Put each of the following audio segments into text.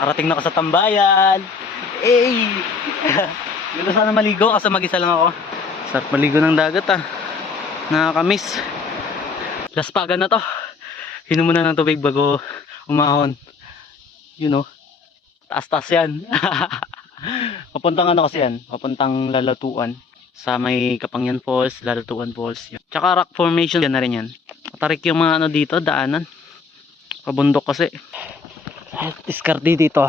Nakarating na ako sa tambayan. Eh! Gusto sana maligo kasi mag-isa lang ako. Sarap maligo ng dagat ah. Nakakamiss. Laspagan na to. Inom muna ng tubig bago umahon. You know, taas-taas yan. Papuntang ano kasi yan, papuntang Lalatuan. Sa may Kapangyan Falls, Lalatuan Falls. Yan. Tsaka rock formation yan na rin yan. Matarik yung mga ano dito, daanan. Pabundok kasi. Diskarte dito.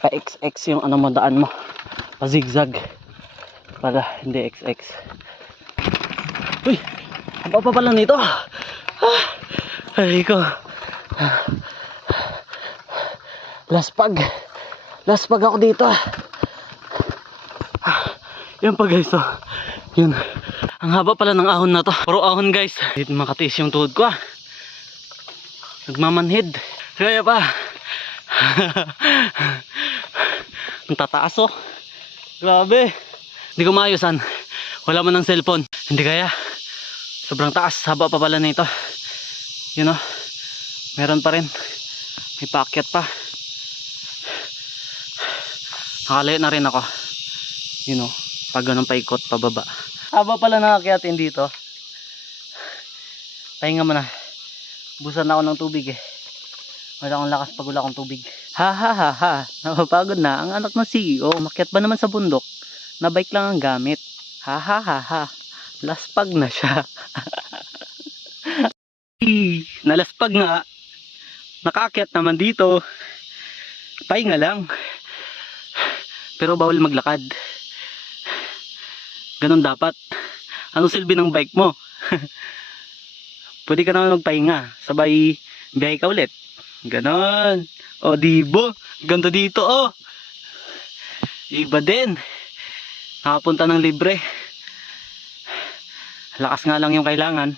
Pa XX yung ano mo daan mo. Pa zigzag. Pala, hindi XX. Uy! Ang pa pala nito. Ay ko. Laspag ako dito. Yan pa guys oh. Yun. Ang haba pala ng ahon na to. Puro ahon guys. Dito makatiis yung tuhod ko ah. Nagmamanhid. Kaya pa. Ang tataas oh. Grabe. Hindi ko maayosan. Wala man ng cellphone. Hindi kaya. Sobrang taas. Haba pa pala nito. You know. Meron pa rin. May paakyat pa. Nakalayo na rin ako. You know. Pag ganun paikot pababa. Haba pala nakakyatin dito. Pahinga mo na. Busan na ako ng tubig eh. Wala akong lakas pag wala akong tubig. Ha ha ha ha. Napapagod na ang anak ng CEO. Makyat ba naman sa bundok? Na bike lang ang gamit. Ha ha ha ha. Laspag na siya. Nalaspag nga. Nakakyat naman dito. Pahinga lang. Pero bawal maglakad. Ganon dapat. Anong silbi ng bike mo? Pwede ka naman magpahinga. Sabay biyahe ka ulit. Ganon. O dibo. Ganda dito oh. Iba din. Nakapunta ng libre. Lakas nga lang yung kailangan.